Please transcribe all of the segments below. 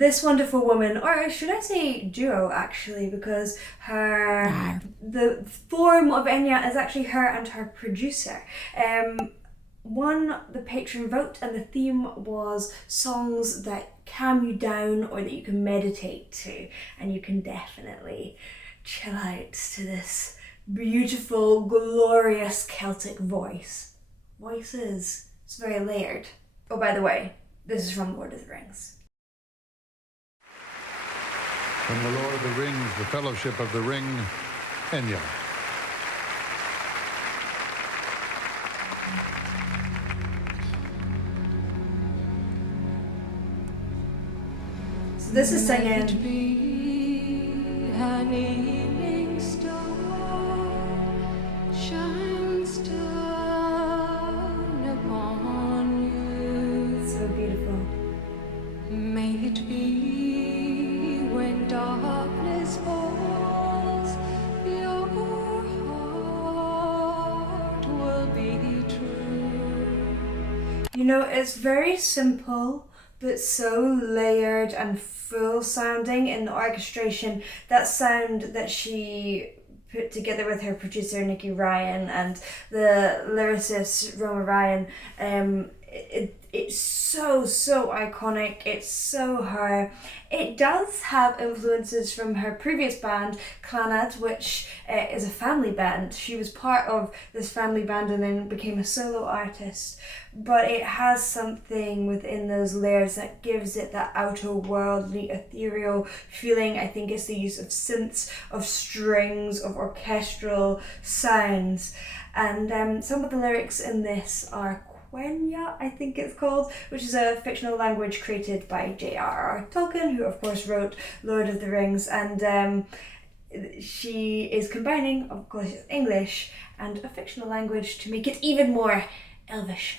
this wonderful woman, or should I say duo actually, because the form of Enya is actually her and her producer. Won the patron vote, and the theme was songs that calm you down or that you can meditate to, and you can definitely chill out to this beautiful, glorious Celtic voices. It's very layered. Oh, by the way, this is from Lord of the Rings. From the Lord of the Rings, the Fellowship of the Ring, Enya. So this is singing. An evening star shines down upon you. So beautiful. May it be when darkness falls, your heart will be true. You know, it's very simple, but so layered and full sounding in the orchestration. That sound that she put together with her producer Nicky Ryan and the lyricist Roma Ryan, it's so iconic. It's so her. It does have influences from her previous band, Clannad, which is a family band. She was part of this family band and then became a solo artist. But it has something within those layers that gives it that outer worldly, ethereal feeling. I think it's the use of synths, of strings, of orchestral sounds. And some of the lyrics in this are Enya, I think it's called, which is a fictional language created by J.R.R. Tolkien, who of course wrote Lord of the Rings, and she is combining, of course, English and a fictional language to make it even more elvish.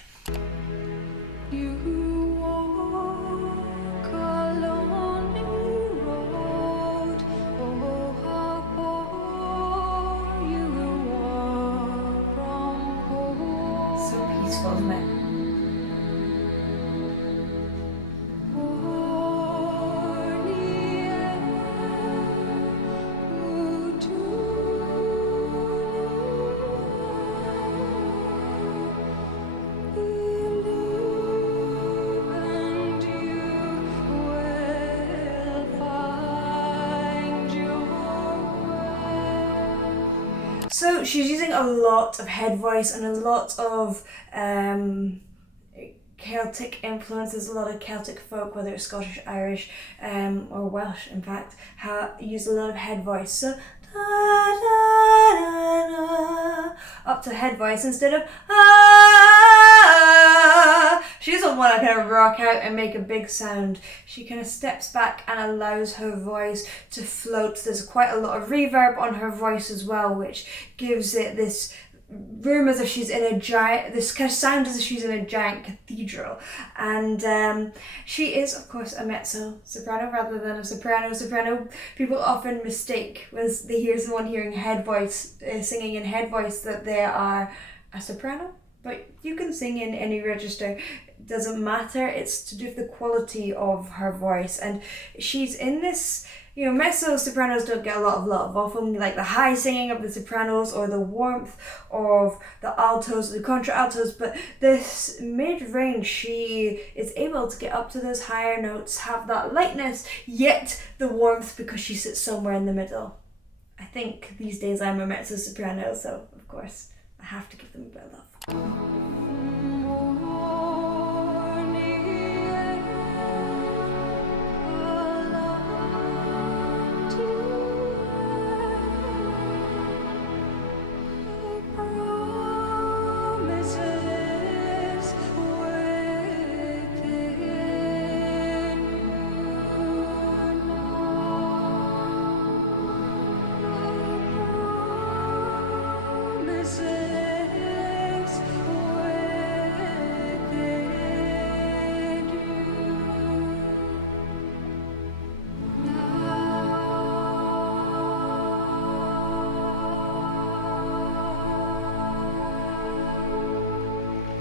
You walk a lonely road, oh how far you will walk from home. So peaceful, isn't it? So she's using a lot of head voice and a lot of Celtic influences, a lot of Celtic folk, whether it's Scottish, Irish, or Welsh, in fact, use a lot of head voice. So da, da, da, da, up to head voice instead of she doesn't want to kind of rock out and make a big sound. She kind of steps back and allows her voice to float. There's quite a lot of reverb on her voice as well, which gives it this room as if she's in a giant, this kind of sound as if she's in a giant cathedral. And she is, of course, a mezzo-soprano rather than a soprano. Soprano, people often mistake when they hear someone hearing head voice, singing in head voice, that they are a soprano. But you can sing in any register, it doesn't matter. It's to do with the quality of her voice. And she's in this, you know, mezzo-sopranos don't get a lot of love. Often like the high singing of the sopranos or the warmth of the altos, the contraltos, but this mid-range, she is able to get up to those higher notes, have that lightness, yet the warmth because she sits somewhere in the middle. I think these days I'm a mezzo-soprano, so of course I have to give them a bit of love.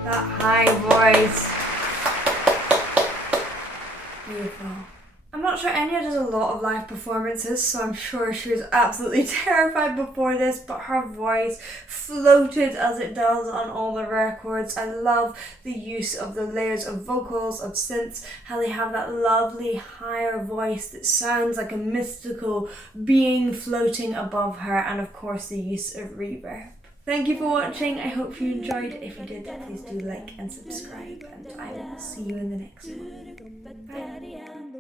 That high voice. Beautiful. I'm not sure Enya does a lot of live performances, so I'm sure she was absolutely terrified before this, but her voice floated as it does on all the records. I love the use of the layers of vocals, of synths, how they have that lovely higher voice that sounds like a mystical being floating above her, and of course the use of reverb. Thank you for watching. I hope you enjoyed. If you did, please do like and subscribe, and I will see you in the next one. Bye.